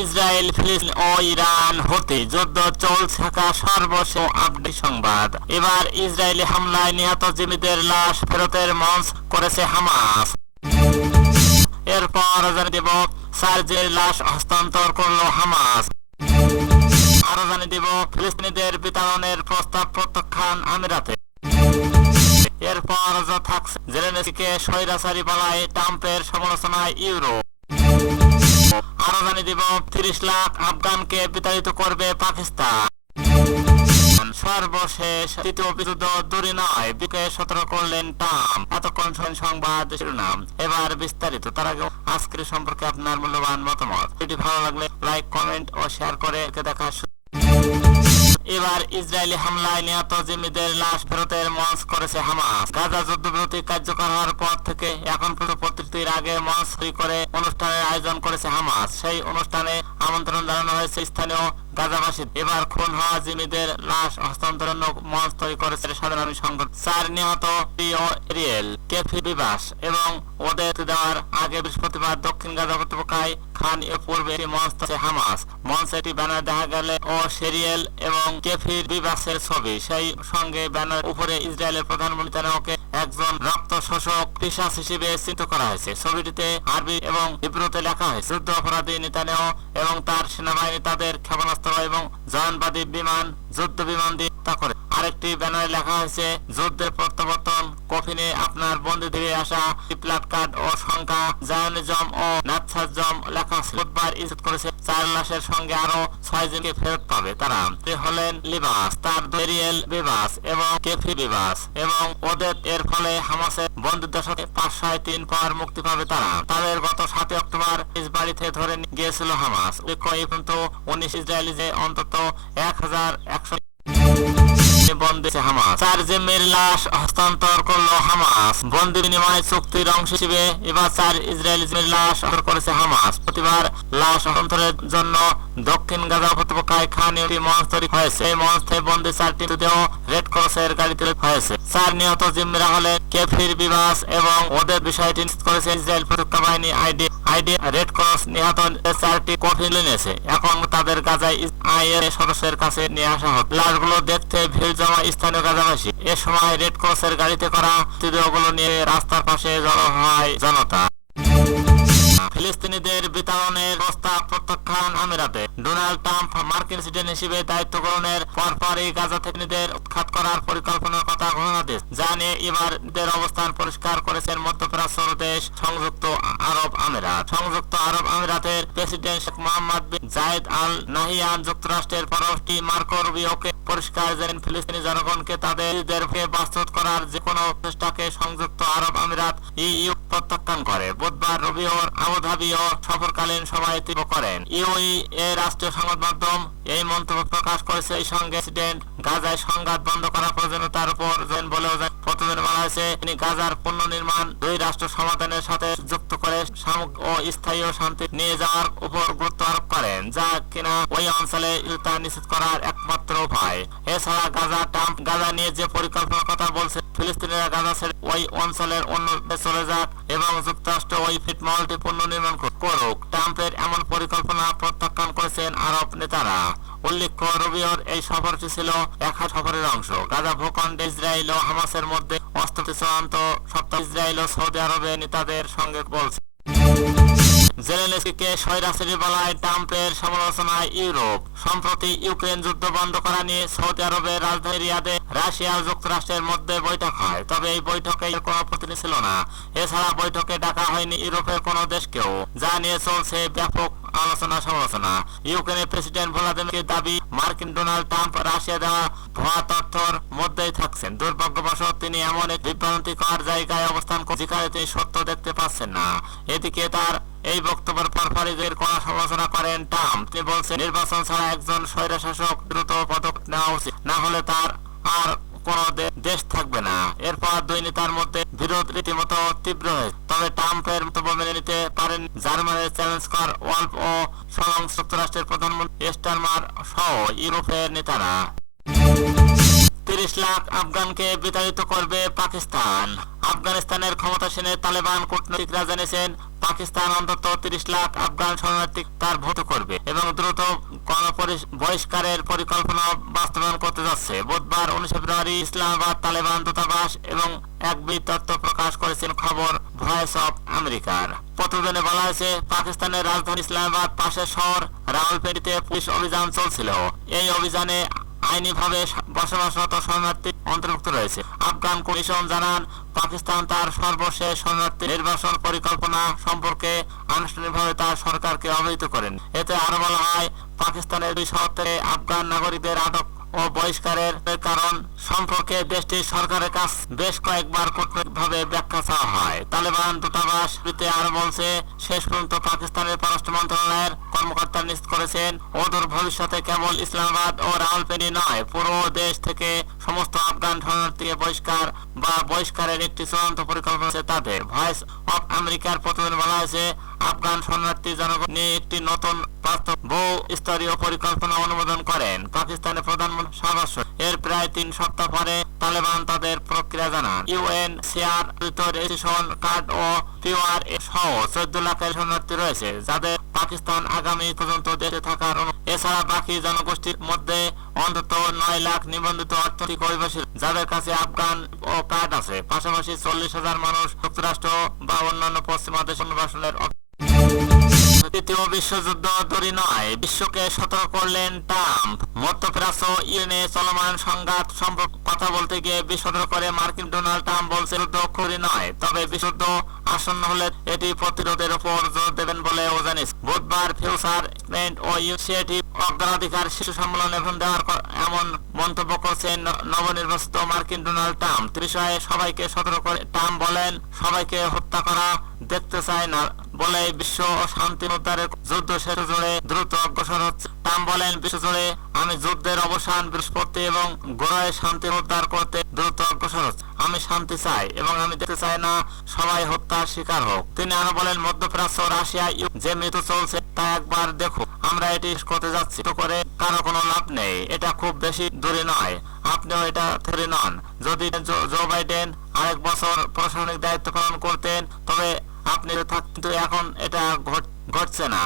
Israel, ফিলিস্তিন ও Iran হতে যুদ্ধ চলছে থাকা সর্বশেষ আপডেট সংবাদ। এবার ইসরায়েলি হামলায় নিহত জিম্মিদের লাশ ফেরতের মঞ্চ করেছে হামাস। এরপর সার্জের লাশ হস্তান্তর করল হামাস। আরও জানিয়ে দেব, ফিলিস্তিনিদের বিতরণের প্রস্তাব প্রত্যাখ্যান আমিরাতে। এরপর থাকছে জেলেনস্কিকে স্বৈরাচারী বলায় ট্রাম্পের সমালোচনায় ইউরোপ। আরও জানিয়ে দিব তিরিশ লাখ আফগানকে বিতাড়িত করবে পাকিস্তান। সর্বশেষ তৃতীয় বিরুদ্ধ দূরে নয় বিকে সতর্ক করলেন টাম এতক্ষণ সংবাদ শিরোনাম। এবার বিস্তারিত, তার আগে আজকের সম্পর্কে আপনার মূল্যবান মতামত। এটি ভালো লাগলে লাইক, কমেন্ট ও শেয়ার করে দেখা ইসরায়েলি হামলায় নিহত জিম্মিদের লাশ ফেরতের মঞ্চ করেছে হামাস। গাজা যুদ্ধবিরতি কার্যকর হওয়ার পর থেকে এখন পর্যন্ত প্রতিটির আগে মঞ্চ করে অনুষ্ঠানের আয়োজন করেছে হামাস। সেই অনুষ্ঠানে আমন্ত্রণ জানানো হয়েছে স্থানীয় গাজাবাসী এবার খুন হওয়া জিম্মিদের লাশ তৈরি করেছে সাধারণ চার নিহত এরিয়েল, কেফি বিবাস এবং ওদের দেওয়ার আগে বৃহস্পতিবার দক্ষিণ গাজা খান এ পূর্বে মঞ্চ হামাস। মঞ্চে একটি ব্যানার দেখা গেলে ও সেরিয়েল এবং কেফির বিবাসের ছবি। সেই সঙ্গে ব্যানার উপরে ইসরায়েলের প্রধানমন্ত্রী একজন রক্ত শোষক পিসাস হিসেবে চিহ্নিত করা হয়েছে। ছবিটিতে আরবি এবং হিব্রুতে লেখা হয়েছে, যুদ্ধ অপরাধী নেতানিয়াহু এবং তার সেনাবাহিনী তাদের ক্ষেপণাস্ত্র এবং জয়নবাদী বিমান, যুদ্ধ বিমান দিয়ে হত্যা করে। আরেকটি ব্যানারে লেখা হয়েছে, যুদ্ধের প্রত্যাবর্তন কফিনে আপনার বন্ধু ধীরে আসা প্লাট কার্ড ও সংখ্যা, জায়নিজম ও নাৎসাজম লেখা বুধবার ইজত করেছে চার মাসের সঙ্গে আরও ছয় জনকে ফেরত পাবে তারা। তে হলেন লিবাস, তার বেরিয়েল বিবাস এবং কেফি বিবাস এবং ওদের এর ফলে হামাসের বন্ধুদের সাথে পাঁচ ছয় তিন পাওয়ার মুক্তি পাবে তারা। তাদের গত সাতই অক্টোবর নিজ বাড়িতে ধরে গিয়েছিল হামাস। পর্যন্ত উনিশ ইসরায়েলি যে অন্তত এক হাজার একশো বন্দী হামাস। চার জেমের লাশ হস্তান্তর করল হামাস। বন্দি বিনিময় চুক্তির অংশ হিসেবে এবার চার ইসরায়েলি জেমের লাশ হস্তান্তর করেছে হামাস। প্রতিবার লাশ হস্তান্তরের জন্য দক্ষিণ গাজা উপত্যকায় খান একটি মঞ্চ তৈরি হয়েছে। এই মঞ্চ বন্দি চারটি দেহ রেড ক্রসের গাড়িতে হয়েছে। চার নিহত জিম্মিরা হলেন কেফির বিবাস এবং ওদের বিষয়টি নিশ্চিত করেছে ইসরায়েল প্রতিরক্ষা বাহিনী আইডি। আইডি রেড ক্রস নিহত চারটি কফি এনেছে এখন তাদের গাজায় আইএর সদস্যের কাছে নিয়ে আসা হবে লাশগুলো দেখতে ভিড় জমা স্থানীয় গাজাবাসী এ সময় রেড ক্রসের গাড়িতে করা মৃতদেহগুলো নিয়ে রাস্তার পাশে জড়ো হয় জনতা। ফিলিস্তিনিদের বিতরণের প্রস্তাব প্রত্যাখ্যান আমিরাতে। ডোনাল্ড ট্রাম্প মার্কিন প্রেসিডেন্ট হিসেবে দায়িত্ব গ্রহণের পরপরই গাজা থেকে নিজেদের উৎখাত করার পরিকল্পনার কথা ঘোষণা দিয়েছে যা নিয়ে এবার নিজেদের অবস্থান পরিষ্কার করেছেন মধ্যপ্রাচ্য দেশ সংযুক্ত আরব আমিরাত। সংযুক্ত আরব আমিরাতের president Sheikh Mohammed bin Zayed Al Nahyan যুক্তরাষ্ট্রের পররাষ্ট্রমন্ত্রী মার্কো রুবিওকে পরিষ্কার জানেন ফিলিস্তিনি জনগণকে তাদের বাস্তব করার যে কোনো চেষ্টাকে সংযুক্ত আরব আমিরাত ইউ প্রত্যাখ্যান করে। বুধবার রবি ও আবুধাবি ও সফরকালীন সভায় তীব্র করেন। ইউই এ রাষ্ট্রীয় সংবাদ মাধ্যম এই মন্তব্য প্রকাশ করেছে। এই সঙ্গে গাজায় সংঘাত বন্ধ করার প্রয়োজনীয়তার উপর বলেও প্রতিবেদনে হয়েছে তিনি গাজার পুনর্নির্মাণ দুই রাষ্ট্র সমাধানের সাথে যুক্ত করে সামগ্রিক ও স্থায়ী শান্তি নিয়ে যাওয়ার উপর গুরুত্ব আরোপ করেন, যা কিনা ওই অঞ্চলে স্থিরতা নিশ্চিত করার একমাত্র উপায়। এছাড়া গাজা ট্রাম্প গাজা নিয়ে যে পরিকল্পনার কথা বলছে, ফিলিস্তিনিরা গাজা ছেড়ে ওই অঞ্চলের অন্য চলে যাক এবং যুক্তরাষ্ট্র ওই ফিটমহলটি পুনর্নির্মাণ করুক। ট্রাম্পের এমন পরিকল্পনা প্রত্যাখ্যান করেছেন আরব নেতারা। উল্লেখ্য, রবিওর এই সফরটি ছিল একা সফরের অংশ। গাজা ভূখণ্ডে ইসরায়েল ও হামাসের মধ্যে অস্ত্রটি চূড়ান্ত সপ্তাহ ইসরায়েল ও সৌদি আরবের নেতাদের সঙ্গে বলছে। জেলেনস্কিকে স্বৈরাচারী বলায় ট্রাম্পের সমালোচনায় ইউরোপ। সম্প্রতি ইউক্রেন যুদ্ধ বন্ধ করা নিয়ে সৌদি আরবের রাজধানী রিয়াদে রাশিয়া ও যুক্তরাষ্ট্রের মধ্যে বৈঠক হয়। তবে এই বৈঠকে কোনো প্রতিনিধি ছিল না। এছাড়া বৈঠকে ডাকা হয়নি ইউরোপের কোনো দেশকেও। যা নিয়ে চলছে ব্যাপক আলোচনা সমালোচনা। ইউক্রেনের প্রেসিডেন্ট ভ্লাদিমির দাবি, মার্কিন ডোনাল্ড ট্রাম্প রাশিয়া দেওয়া ভুয়া তথ্যর মধ্যেই থাকছেন। দুর্ভাগ্যবশত তিনি এমন এক বিভ্রান্তিকর জায়গায় অবস্থান করছেন যেখানে তিনি সত্য দেখতে পাচ্ছেন না। এদিকে তার এই বক্তব্যের পরপরীদের কড়া সমালোচনা করেন ট্রাম্প। তিনি বলছেন, নির্বাচন ছাড়া একজন স্বৈরশাসক দ্রুত পদক নেওয়া উচিত। না হলে তার আর কোন দেশ থাকবে না। এরপর দুই নেতার মধ্যে বিরোধ রীতিমতো তীব্র। হয়েছে তবে ট্রাম্পের মন্তব্য মেনে নিতে পারেন জার্মানির চ্যালেঞ্জ কর ওয়াল্প ও সংযুক্ত যুক্তরাষ্ট্রের প্রধানমন্ত্রী স্টারমার সহ ইউরোপের নেতারা। তিরিশ লাখ আফগানকে বিতাড়িত করবে পাকিস্তান। আফগানিস্তানের ক্ষমতাসীনের তালেবান কূটনীতিকরা জেনেছেন পাকিস্তান অন্তত তিরিশ লাখ আফগান শরণার্থী তার ভোট করবে এবং দ্রুত বহিষ্কারের পরিকল্পনা বাস্তবায়ন করতে যাচ্ছে। বুধবার উনিশ ফেব্রুয়ারি ইসলামাবাদ তালেবান দূতাবাস এবং এক তথ্য প্রকাশ করেছেন খবর ভয়েস অফ আমেরিকার। প্রতিবেদনে বলা হয়েছে, পাকিস্তানের রাজধানী ইসলামাবাদ পাশের শহর রাওয়ালপিন্ডিতে পুলিশ অভিযান চলছিল। এই অভিযানে আইনিভাবে বসবাসরত শরণার্থী অন্তর্ভুক্ত রয়েছে। আফগান কমিশন জানান, পাকিস্তান তার সর্বশেষ শরণার্থী নির্বাচন পরিকল্পনা সম্পর্কে আনুষ্ঠানিকভাবে তার সরকারকে অবহিত করেন। এতে আরও বলা হয়, পাকিস্তানের দুই শহর থেকে আফগান নাগরিকদের আটক ও বহিষ্কারের কারণ সম্পর্কে দেশটির সরকারের কাছ বেশ কয়েকবার কূটনৈতিকভাবে ব্যাখ্যা চাওয়া হয়। তালেবান দূতাবাস বিতে আরও বলছে, শেষ পর্যন্ত পাকিস্তানের পররাষ্ট্র মন্ত্রণালয়ের কর্মকর্তা নিশ্চিত করেছেন, অদূর ভবিষ্যতে কেবল ইসলামাবাদ ও রাওয়ালপিন্ডি নয়, পুরো দেশ থেকে সমস্ত আফগান শরণার্থীকে বহিষ্কার বা বহিষ্কারের একটি চূড়ান্ত পরিকল্পনা আছে তাদের। ভয়েস অফ আমেরিকার প্রতিবেদন বলা হয়েছে আফগান শরণার্থী জনগণ নিয়ে একটি নতুন বহু স্তরীয় পরিকল্পনা অনুমোদন করেন। পাকিস্তানের প্রধানমন্ত্রী সদস্য এর প্রায় তিন সপ্তাহ পরে তালেবান তাদের প্রক্রিয়া জানান। ইউএন সিআর রেজিস্ট্রেশন কার্ড ও পিওআর সহ চোদ্দ লাখের শরণার্থী রয়েছে, যাদের পাকিস্তান আগামী পর্যন্ত দেশে থাকার এছাড়া বাকি জনগোষ্ঠীর মধ্যে অন্তত নয় লাখ নিবন্ধিত অর্থনৈতিক অভিবাসী যাদের কাছে আফগান ও কার্ড আছে। পাশাপাশি চল্লিশ হাজার মানুষ যুক্তরাষ্ট্র বা অন্যান্য পশ্চিমা দেশ অনুবাসনের তৃতীয় বিশ্বযুদ্ধ দূরে নয়, বিশ্বকে সতর্ক করলেন ট্রাম্প। মধ্যপ্রাচ্য ইউএনএ চলমান সংঘাত সম্পর্ক কথা বলতে গিয়ে বিশ্বতর করে মার্কিন ডোনাল্ড ট্রাম্প বলছে যুদ্ধ নয়, তবে বিশুদ্ধ আসন্ন হলে এটি প্রতিরোধের উপর জোর দেবেন বলে ও জানিস বুধবার ফিউচার ও ইউসিএটি অগ্রাধিকার শিশু সম্মেলনে এখন দেওয়ার এমন মন্তব্য করছেন নবনির্বাচিত মার্কিন ডোনাল্ড ট্রাম্প। ত্রিশায় সবাইকে সতর্ক করে ট্রাম্প বলেন, সবাইকে হত্যা করা দেখতে চায় না বলে বিশ্ব শান্তি উদ্ধারের যুদ্ধ শেষ জুড়ে দ্রুত অগ্রসর হচ্ছে। ট্রাম্প বলেন বিশ্ব জুড়ে আমি যুদ্ধের অবসান, বৃহস্পতি এবং গোড়ায় শান্তি উদ্ধার করতে দ্রুত অগ্রসর হচ্ছে। আমি শান্তি চাই এবং আমি দেখতে চাই না সবাই হত্যার শিকার হোক। তিনি আরও বলেন, মধ্যপ্রাচ্য, রাশিয়া যে মৃত্যু চলছে তা একবার দেখো আমরা এটি করতে যাচ্ছি। তো করে কারও কোনো লাভ নেই। এটা খুব বেশি দূরে নয়। আপনিও এটা থেকে নন। যদি জো, বাইডেন আরেক বছর প্রশাসনিক দায়িত্ব পালন করতেন, তবে আপনি থাকতে এখন এটা ঘটছে না।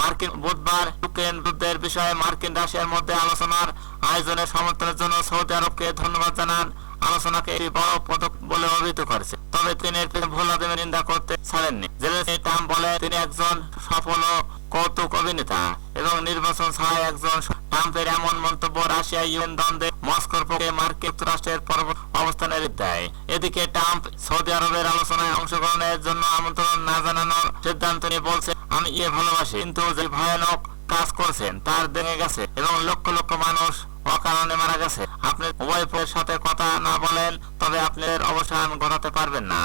মার্কিন বুধবার ইউক্রেন যুদ্ধের বিষয়ে মার্কিন রাশিয়ার মধ্যে আলোচনার আয়োজনের সমর্থনের জন্য সৌদি আরবকে ধন্যবাদ জানান। আলোচনাকে এই বড় পদক বলে অভিহিত করেছে। তবে তিনি এর ভুল আদেমে নিন্দা করতে ছাড়েননি। জেলেন্সকি ট্রাম্প বলে তিনি একজন সফল কৌতুক অভিনেতা এবং নির্বাচন ছাড়া একজন ট্রাম্পের এমন মন্তব্য রাশিয়া, ইউএন দ্বন্দ্বে মস্কোর পক্ষে মার্কিন যুক্তরাষ্ট্রের অবস্থানের দেয় এদিকে ট্রাম্প সৌদি আরবের আলোচনায় অংশগ্রহণের জন্য আমন্ত্রণ না জানানোর সিদ্ধান্ত নিয়ে বলছে আমি ইয়ে ভালোবাসি, কিন্তু যে ভয়ানক কাজ করছেন তার দেখে গেছে এবং লক্ষ লক্ষ মানুষ অকারণে মারা গেছে। আপনি পক্ষের সাথে কথা না বলেন, তবে আপনার অবসান ঘটাতে পারবেন না।